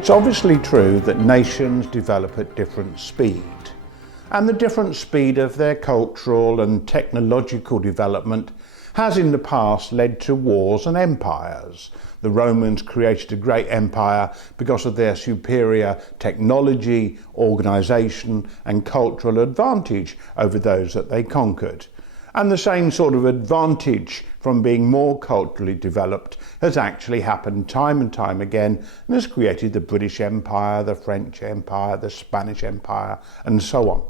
It's obviously true that nations develop at different speed, and the different speed of their cultural and technological development has in the past led to wars and empires. The Romans created a great empire because of their superior technology, organisation and cultural advantage over those that they conquered. And the same sort of advantage from being more culturally developed has actually happened time and time again and has created the British Empire, the French Empire, the Spanish Empire and so on.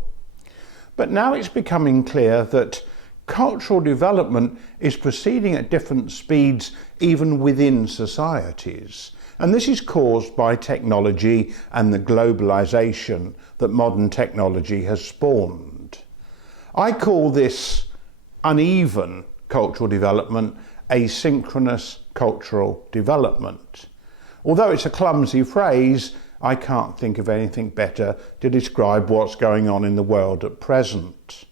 But now it's becoming clear that cultural development is proceeding at different speeds even within societies. And this is caused by technology and the globalisation that modern technology has spawned. I call this uneven cultural development asynchronous cultural development. Although it's a clumsy phrase, I can't think of anything better to describe what's going on in the world at present.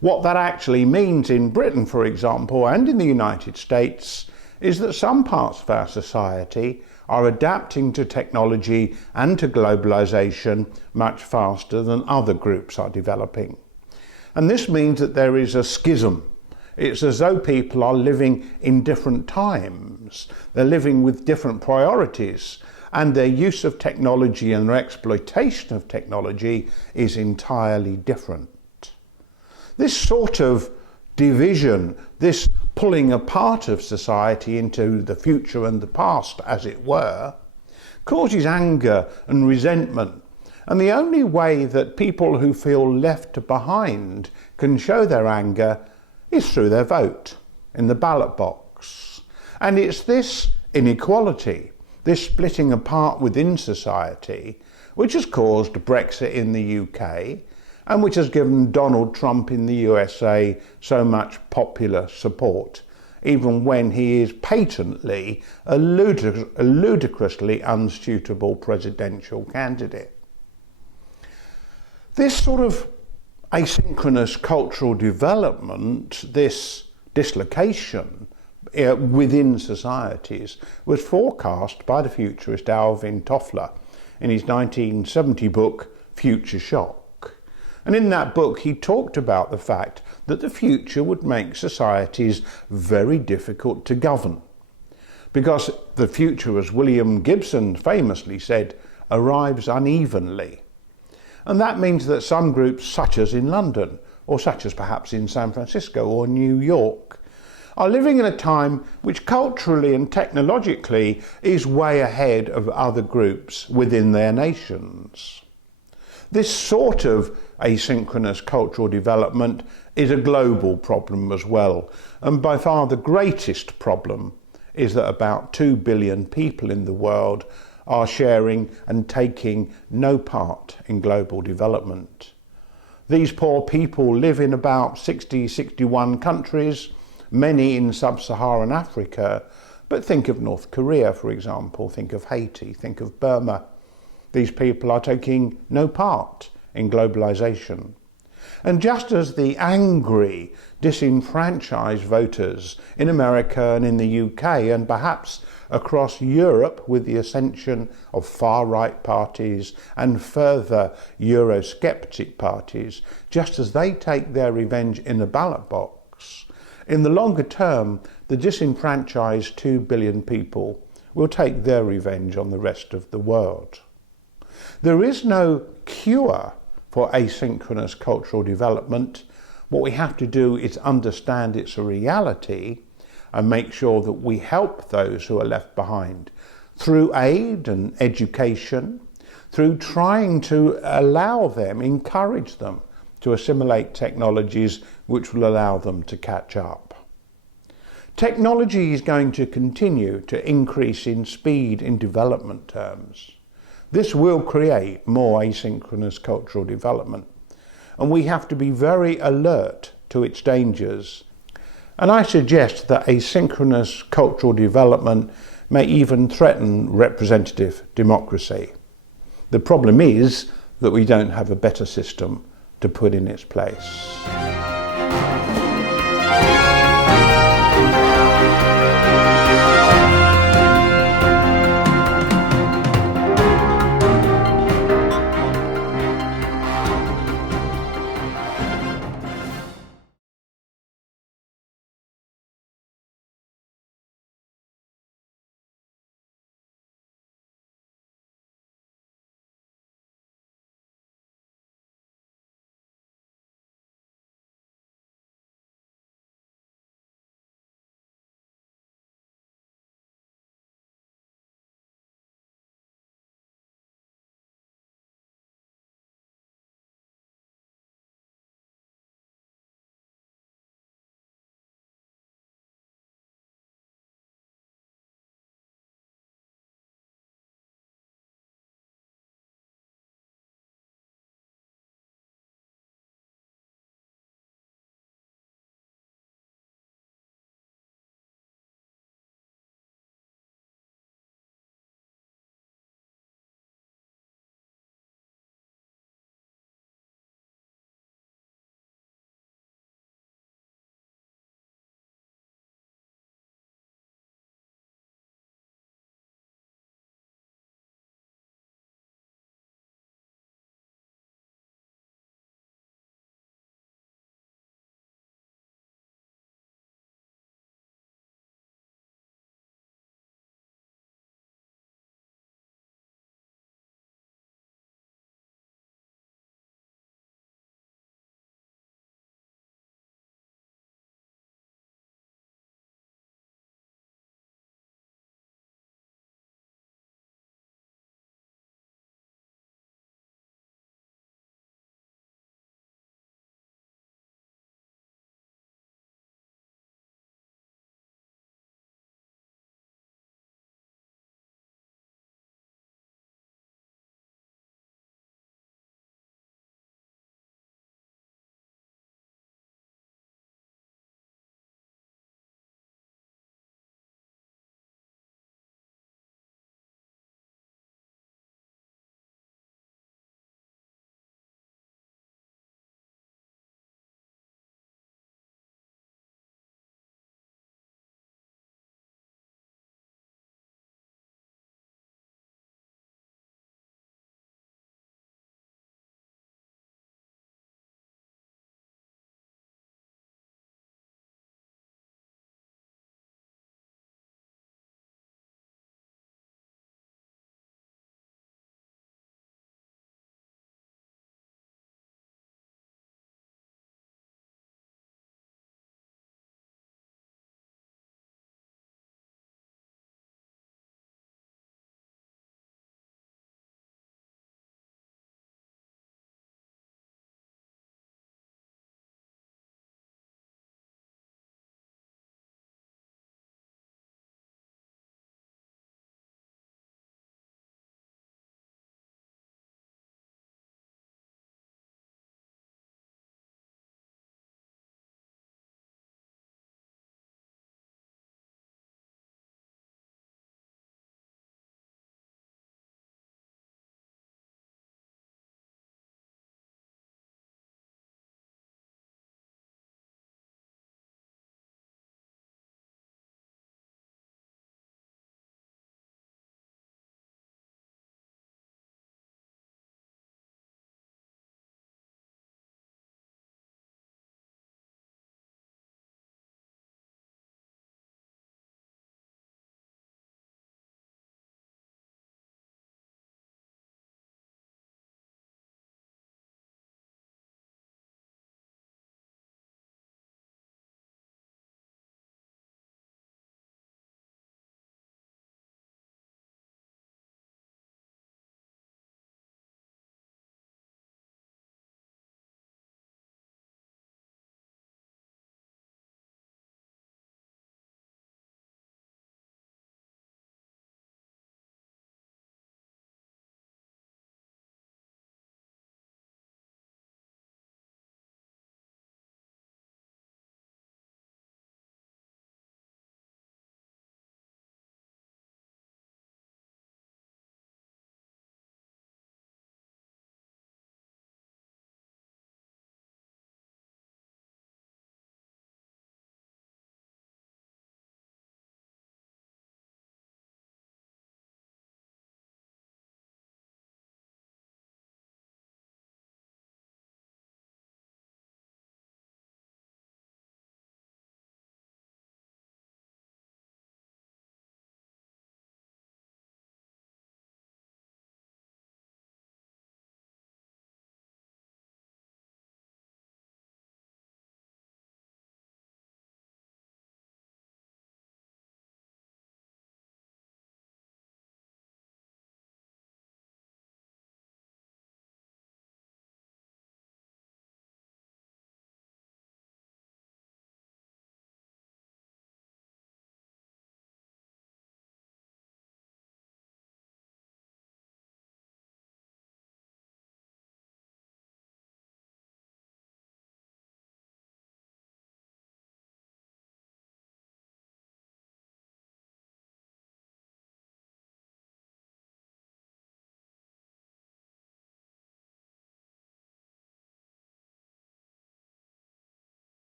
What that actually means in Britain, for example, and in the United States, is that some parts of our society are adapting to technology and to globalisation much faster than other groups are developing. And this means that there is a schism. It's as though people are living in different times. They're living with different priorities, and their use of technology and their exploitation of technology is entirely different. This sort of division, this pulling apart of society into the future and the past, as it were, causes anger and resentment. And the only way that people who feel left behind can show their anger is through their vote in the ballot box. And it's this inequality, this splitting apart within society, which has caused Brexit in the UK and which has given Donald Trump in the USA so much popular support, even when he is patently a ludicrously unsuitable presidential candidate. This sort of asynchronous cultural development, this dislocation within societies, was forecast by the futurist Alvin Toffler in his 1970 book Future Shock. And in that book he talked about the fact that the future would make societies very difficult to govern, because the future, as William Gibson famously said, arrives unevenly. And that means that some groups, such as in London, or such as perhaps in San Francisco or New York, are living in a time which culturally and technologically is way ahead of other groups within their nations. This sort of asynchronous cultural development is a global problem as well, and by far the greatest problem is that about 2 billion people in the world are sharing and taking no part in global development. These poor people live in about 61 countries, many in sub-Saharan Africa, but think of North Korea, for example, think of Haiti, think of Burma. These people are taking no part in globalisation. And just as the angry, disenfranchised voters in America and in the UK and perhaps across Europe with the ascension of far-right parties and further Euro-Sceptic parties, just as they take their revenge in the ballot box, in the longer term, the disenfranchised 2 billion people will take their revenge on the rest of the world. There is no cure for asynchronous cultural development. What we have to do is understand it's a reality and make sure that we help those who are left behind through aid and education, through trying to allow them, encourage them to assimilate technologies which will allow them to catch up. Technology is going to continue to increase in speed in development terms. This will create more asynchronous cultural development, and we have to be very alert to its dangers. And I suggest that asynchronous cultural development may even threaten representative democracy. The problem is that we don't have a better system to put in its place.